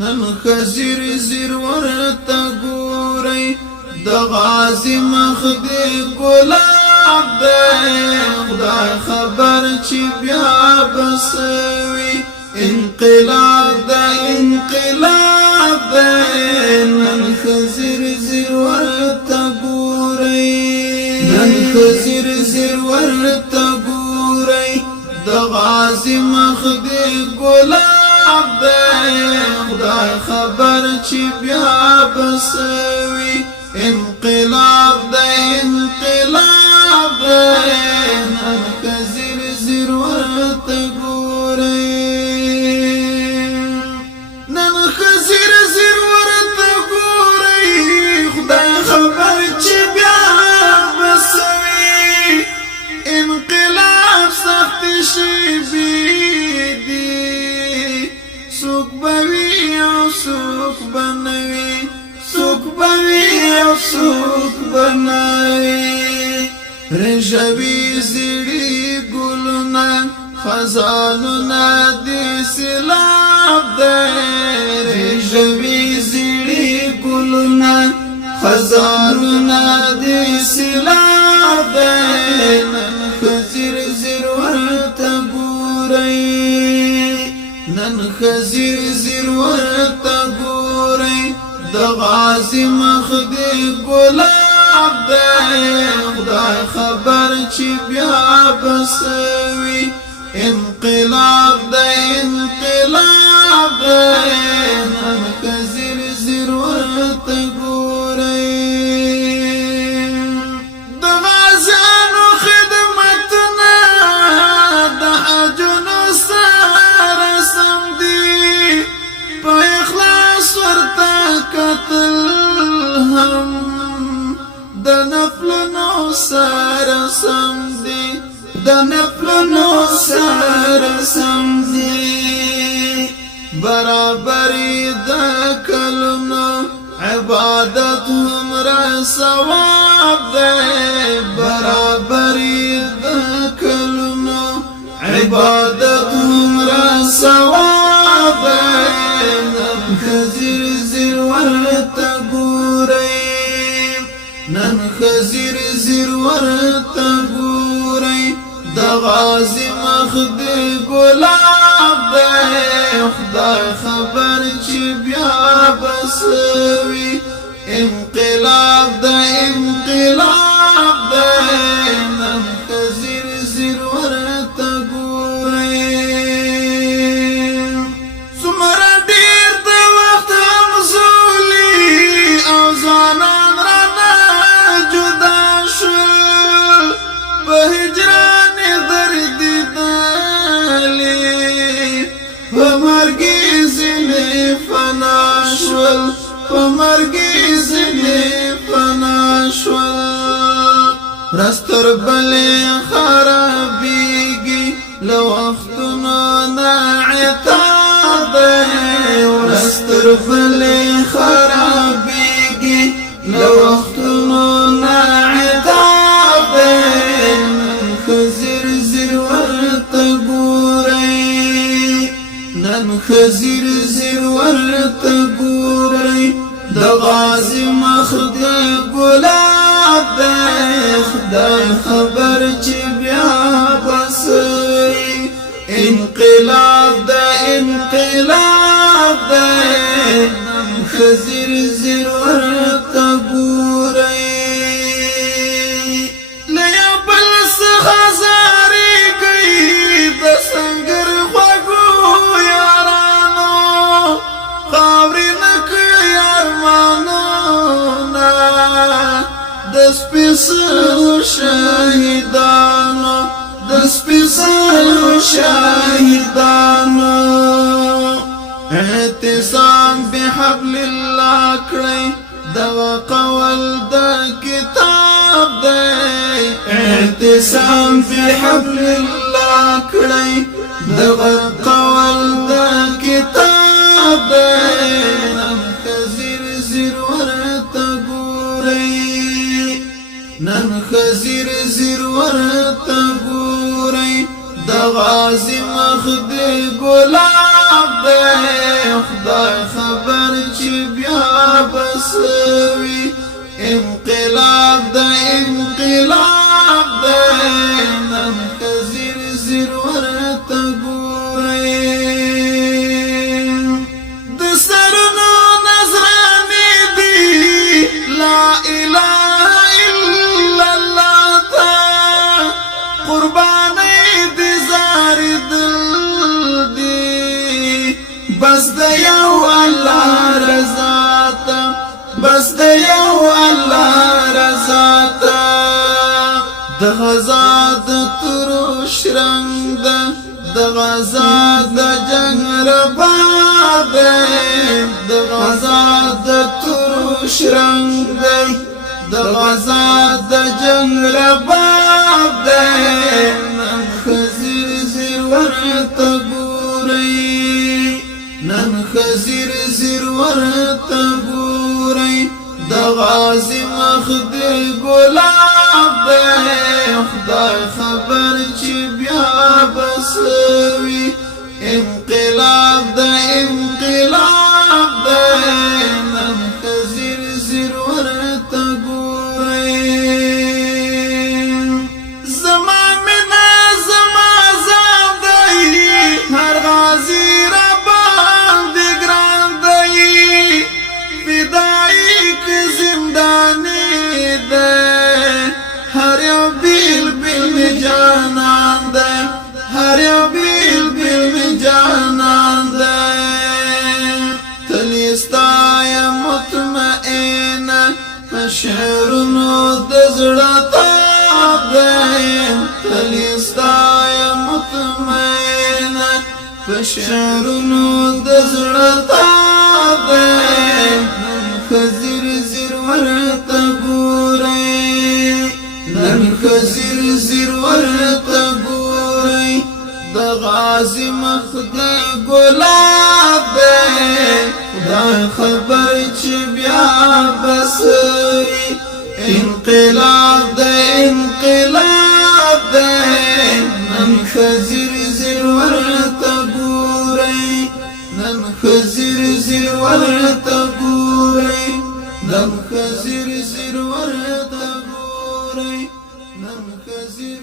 نن خزیر زیر ورته ګورئ د غازی مخ دې ګلاب دی خدای خبر چې بیا بسوي انقلاب دی انقلاب دی نن خزیر زیر ورته ګورئ نن خزیر زیر ورته ګورئ د غازی مخ دې ګلاب دی خدای خبر چې بیا بسوي انقلاب دی انقلاب دی نن خزیر زیر ورته ګورئ نن خزیر زیر ورته ګورئ خدای خبر چې بیا بسوي انقلاب سخت شي دی سوک بوي او سوک بنوي سوک بوي او سوک بنوي رجوي زړي ګلونه خزانونه دي سلاب دی رجوي زړي ګلونه خزانونه دي سلاب دی نن خزیر زیر ورته ګورئ نن خزیر زیر ورته ګورئ د غازی مخ دې ګلاب دی خدای خبر چې بیا بسوي انقلاب دی انقلاب دی نن خزیر زیر ورته ګورئ د غازیانو خدمتونه د حجونو سره سم دي په اخلاص ورته کتل هم د نفلونو سره سم دي د نفلونو سره سم دي برابري د کلونو عبادت همرا ثواب دی برابري د کلونو عبادت همرا ثواب دی نن خزیر زیر ورته ګورئ نن خزیر زیر ورته ګورئ د غازی مخ دې ګلاب دی خدای خبر چې بیا بسوي انقلاب دی انقلاب دی نن خزیر زیر ورته ګورئ څومره ډېر د وخت همزولي او ځوانان رانه جدا شول په هجران دردېدلې په مرګې ځینې فنا شول په مرګې ځینې فنا شول ورځ تر بلې خرابېږي له وختونو نه عتاب دی ورځ تر بلې خرابېږي له وختونو نه عتاب دی نن خزیر زیر ورته ګورئ نن خزیر زیر ورته ګورئ د غازی مخ دې ګلاب دی خدای خبر چې بیا بسوي انقلاب دی انقلاب دی نن خزیر زیر ورته ګورئ له یو بل څخه زارې کوي د سنګر خوږو یارانو خاورې نه کوي ارمانونه د سپېڅلو شهیدانو د سپېڅلو شهیدانو اعتصام بحبل الله کړئ دغه قول د کتاب دی اعتصام بحبل الله کړئ دغه قول د کتاب دی نن خزیر زیر ورته ګورئ نن خزیر زیر ورته ګورئ د غازی مخ دې ګلاب دی خدای خبر چې بیا بسوي انقلاب د انقلاب دی نن خزیر زیر ورته ګورئ د سرونو نظرانې دي لا اله الا الله ته قربانۍ دي زارې دل دي بس د یو الله رضا ته بس د یو الله رضا ته د غزا د تروش رنگ ده د غزا د جنگ رباب ده د غزا د تروش رنگ ده د غزا د جنگ رباب ده نن خزیر زیر ورته ګورئ نن خزیر زیر ورته ګورئ د غازی مخ د ګلاب دی خدای خبر چې بیا بسوي انقلاب د انقلاب دی نن خزیر زیر ورته ګورئ زما مینه زما ځان دی هر غازی را باندې ګران دی فدایی که زندانی ده هر یو بیل بیل می جانان ده هر یو بیل بیل می جانان ده تلیستای مطمئن پشعرونو دزړه تاب ده تلیستای مطمئن پشعرونو دزړه تاب ده خزیر زیر ورته ګورئ نن خزیر زیر ورته ګورئ د غازی مخ د ګلاب دی خدای خبر چې بیا بسوي انقلاب د انقلاب دی نن خزیر زیر ورته ګورئ نن خزیر زیر ورته ګورئ نن خزیر زیر ورته ګورئ نن خزیر